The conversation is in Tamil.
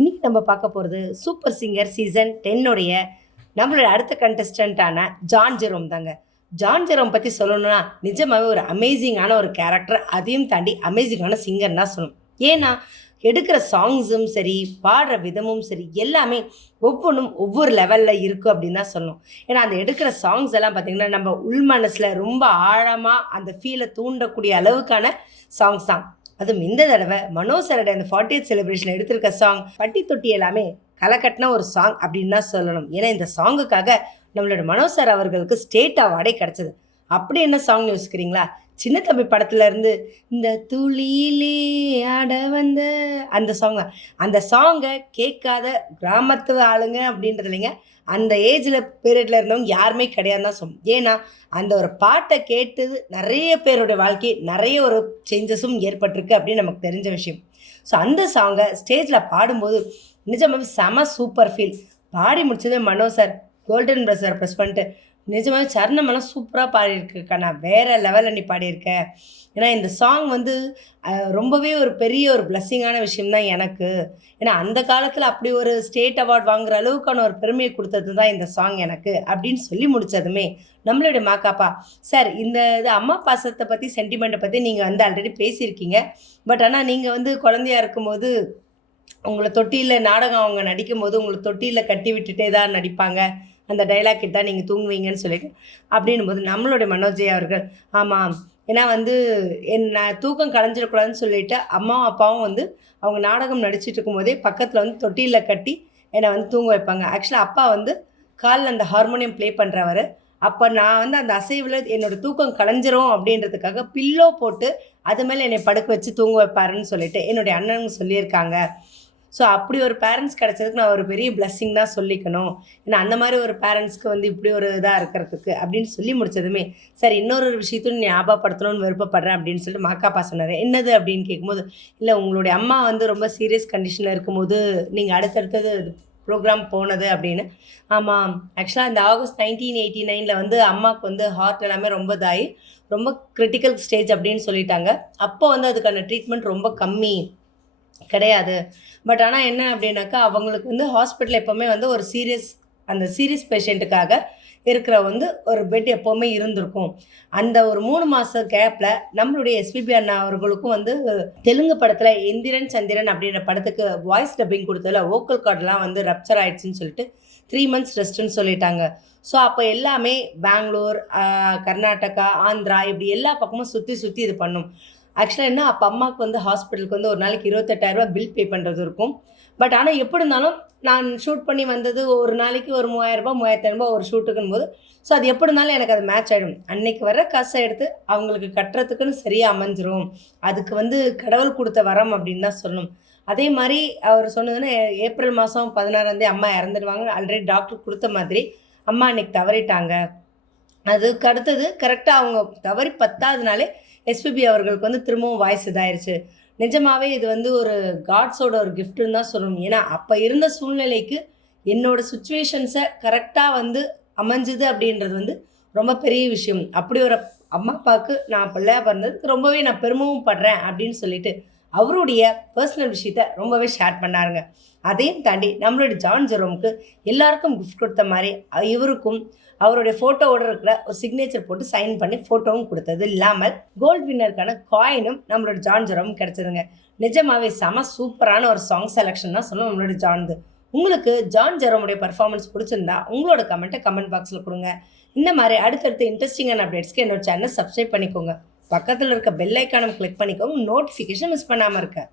இன்னைக்கு நம்ம பார்க்க போகிறது சூப்பர் சிங்கர் சீசன் 10 நம்மளுடைய அடுத்த கண்டஸ்டண்ட்டான ஜான் ஜெரோம் தாங்க. ஜான் ஜெரோம் பற்றி சொல்லணும்னா நிஜமாகவே ஒரு அமேசிங்கான ஒரு கேரக்டர், அதையும் தாண்டி அமேசிங்கான சிங்கர் தான் சொல்லணும். ஏன்னா எடுக்கிற சாங்ஸும் சரி, பாடுற விதமும் சரி, எல்லாமே ஒவ்வொன்றும் ஒவ்வொரு லெவலில் இருக்குது அப்படின்னு தான் சொல்லணும். ஏன்னா அந்த எடுக்கிற சாங்ஸ் எல்லாம் பார்த்திங்கன்னா நம்ம உள் மனசில் ரொம்ப ஆழமாக அந்த ஃபீலை தூண்டக்கூடிய அளவுக்கான சாங்ஸ் தான். அதுவும் இந்த தடவை மனோ சாரோட அந்த 40th செலிப்ரேஷன் எடுத்திருக்க சாங் பட்டி தொட்டி எல்லாமே களை கட்டின ஒரு சாங் அப்படின்னு தான் சொல்லணும். ஏன்னா இந்த சாங்குக்காக நம்மளோட மனோ சார் அவர்களுக்கு ஸ்டேட் அவார்டே கிடச்சிது. அப்படி என்ன சாங் யோசிக்கிறீங்களா? சின்ன தம்பி படத்துல இருந்து இந்த துளியிலே ஆட வந்த அந்த சாங். அந்த சாங்கை கேட்காத கிராமத்து ஆளுங்க அப்படின்றது இல்லைங்க, அந்த ஏஜில் பீரியடில் இருந்தவங்க யாருமே கிடையாதுன்னு தான் சொல்லணும். ஏன்னா அந்த ஒரு பாட்டை கேட்டது நிறைய பேருடைய வாழ்க்கை நிறைய ஒரு சேஞ்சஸும் ஏற்பட்டிருக்கு அப்படின்னு நமக்கு தெரிஞ்ச விஷயம். ஸோ அந்த சாங்கை ஸ்டேஜில் பாடும்போது நிஜமாவே செம சூப்பர் ஃபீல். பாடி முடிச்சது Mano sir golden buzzer press பண்ணிட்டு நிஜமாவே சரணமெல்லாம் சூப்பராக பாடியிருக்குக்கா, நான் வேறு லெவலில் நீ பாடியிருக்கேன். ஏன்னா இந்த சாங் வந்து ரொம்பவே ஒரு பெரிய ஒரு பிளஸ்ஸிங்கான விஷயம்தான் எனக்கு. ஏன்னா அந்த காலத்தில் அப்படி ஒரு ஸ்டேட் அவார்ட் வாங்குகிற அளவுக்கான ஒரு பெருமையை கொடுத்தது தான் இந்த சாங் எனக்கு அப்படின்னு சொல்லி முடித்ததுமே நம்மளுடைய மாக்காப்பா சார், இந்த இது அம்மா பாசத்தை பற்றி சென்டிமெண்ட்டை பற்றி நீங்கள் வந்து ஆல்ரெடி பேசியிருக்கீங்க. பட் ஆனால் நீங்கள் வந்து குழந்தையாக இருக்கும்போது உங்களை தொட்டியில் நாடகம் அவங்க நடிக்கும்போது உங்களை தொட்டியில் கட்டி விட்டுட்டே தான் நடிப்பாங்க, அந்த டைலாக் தான் நீங்கள் தூங்குவீங்கன்னு சொல்லிட்டு அப்படின்னும் போது நம்மளுடைய மனோஜ் அவர்கள் ஆமாம், ஏன்னா வந்து நான் தூக்கம் கலைஞ்சிடக்கூடாதுன்னு சொல்லிட்டு அம்மாவும் அப்பாவும் வந்து அவங்க நாடகம் நடிச்சிட்டு இருக்கும்போதே பக்கத்தில் வந்து தொட்டியில் கட்டி என்னை வந்து தூங்க வைப்பாங்க. ஆக்சுவலாக அப்பா வந்து காலில் அந்த ஹார்மோனியம் ப்ளே பண்ணுறவர். அப்போ நான் வந்து அந்த அசைவில் என்னோடய தூக்கம் கலைஞ்சிரும் அப்படின்றதுக்காக பில்லோ போட்டு அது மேலே என்னை படுக்க வச்சு தூங்க வைப்பாருன்னு சொல்லிட்டு என்னுடைய அண்ணனுங்க சொல்லியிருக்காங்க. ஸோ அப்படி ஒரு பேரண்ட்ஸ் கிடச்சதுக்கு நான் ஒரு பெரிய பிளஸ்ஸிங் தான் சொல்லிக்கணும். ஏன்னா அந்த மாதிரி ஒரு பேரண்ட்ஸ்க்கு வந்து இப்படி ஒரு இதாக இருக்கிறதுக்கு அப்படின்னு சொல்லி முடிச்சதுமே சரி, இன்னொரு விஷயத்தையும் ஞாபகப்படுத்தணும்னு விருப்பப்படுறேன் அப்படின்னு சொல்லிட்டு மாக்காப்பா சொன்னார். என்னது அப்படின்னு கேட்கும்போது, இல்லை உங்களுடைய அம்மா வந்து ரொம்ப சீரியஸ் கண்டிஷனில் இருக்கும்போது நீங்கள் அடுத்தடுத்தது ப்ரோக்ராம் போனது அப்படின்னு. ஆமாம், ஆக்சுவலாக இந்த ஆகஸ்ட் 1989 வந்து அம்மாவுக்கு வந்து ஹார்ட் எல்லாமே ரொம்ப இதாகி ரொம்ப கிரிட்டிக்கல் ஸ்டேஜ் அப்படின்னு சொல்லிட்டாங்க. அப்போ வந்து அதுக்கான ட்ரீட்மெண்ட் ரொம்ப கம்மி கிடையாது. பட் ஆனால் என்ன அப்படின்னாக்கா அவங்களுக்கு வந்து ஹாஸ்பிட்டல் எப்போவுமே வந்து ஒரு அந்த சீரியஸ் பேஷண்ட்டுக்காக இருக்கிற வந்து ஒரு பெட் எப்போவுமே இருந்திருக்கும். அந்த ஒரு 3 மாத கேப்பில் நம்மளுடைய எஸ்பிபி அண்ணா அவர்களுக்கும் வந்து தெலுங்கு படத்தில் எந்திரன் சந்திரன் அப்படின்ற படத்துக்கு வாய்ஸ் டப்பிங் கொடுத்ததில் வோக்கல் கார்டெலாம் வந்து ரப்சர் ஆகிடுச்சின்னு சொல்லிட்டு 3 months ரெஸ்ட்டுன்னு சொல்லிட்டாங்க. ஸோ அப்போ எல்லாமே பெங்களூர், கர்நாடகா, ஆந்திரா இப்படி எல்லா பக்கமும் சுற்றி இது பண்ணும். ஆக்சுவலாக என்ன, அப்போ அம்மாவுக்கு வந்து ஹாஸ்பிட்டலுக்கு வந்து ஒரு நாளைக்கு 28,000 பில் பே பண்ணுறது இருக்கும். பட் ஆனால் எப்படி இருந்தாலும் நான் ஷூட் பண்ணி வந்தது ஒரு நாளைக்கு ஒரு 3,000 3,500 ஒரு ஷூட்டுக்குன்னு போது ஸோ அது எப்படி இருந்தாலும் எனக்கு அது மேட்ச் ஆகிடும். அன்னைக்கு வர காசை எடுத்து அவங்களுக்கு கட்டுறதுக்குன்னு சரியாக அமைஞ்சிரும். அதுக்கு வந்து கடவுள் கொடுத்த வரம் அப்படின்னு தான் சொல்லணும். அதே மாதிரி அவர் சொன்னதுன்னா ஏப்ரல் மாதம் 16 அம்மா இறந்துடுவாங்க. ஆல்ரெடி டாக்டர் கொடுத்த மாதிரி அம்மா அன்னைக்கு தவறிட்டாங்க. அதுக்கு அடுத்தது கரெக்டாக அவங்க தவறி 10வது நாளே எஸ்பிபி அவர்களுக்கு வந்து திரும்பவும் வாய்ஸ் இதாயிருச்சு. நிஜமாகவே இது வந்து ஒரு காட்ஸோட ஒரு கிஃப்ட்டுன்னு தான் சொல்லணும். ஏன்னா அப்போ இருந்த சூழ்நிலைக்கு என்னோடய சுச்சுவேஷன்ஸை கரெக்டாக வந்து அமைஞ்சுது அப்படின்றது வந்து ரொம்ப பெரிய விஷயம். அப்படி ஒரு அம்மா அப்பாவுக்கு நான் பிள்ளையாக பிறந்ததுக்கு ரொம்பவே நான் பெருமையும் படுறேன் அப்படின்னு சொல்லிட்டு அவருடைய பர்சனல் விஷயத்த ரொம்பவே ஷேர் பண்ணாருங்க. அதையும் தாண்டி நம்மளுடைய ஜான் ஜெரோமுக்கு எல்லாருக்கும் கிஃப்ட் கொடுத்த மாதிரி இவருக்கும் அவருடைய ஃபோட்டோவோடு இருக்கிற ஒரு சிக்னேச்சர் போட்டு சைன் பண்ணி ஃபோட்டோவும் கொடுத்தது இல்லாமல் கோல்டு வின்னருக்கான காயினும் நம்மளோட ஜான் ஜெரோம் கிடச்சிதுங்க. நிஜமாவே செம சூப்பரான ஒரு சாங் செலெக்ஷன் தான் சொல்லணும் நம்மளோட ஜான்து. உங்களுக்கு ஜான் ஜெரோமுடைய பர்ஃபார்மன்ஸ் பிடிச்சிருந்தா உங்களோட கமெண்ட்டை கமெண்ட் பாக்ஸில் கொடுங்க. இந்த மாதிரி அடுத்தடுத்த இன்ட்ரெஸ்டிங்கான அப்டேட்ஸ்க்கு என்னோட சேனல் சப்ஸ்கிரைப் பண்ணிக்கோங்க. பக்கத்தில் இருக்க பெல் ஐக்கானை கிளிக் பண்ணிக்கோங்க, நோட்டிஃபிகேஷன் மிஸ் பண்ணாமல் இருக்க.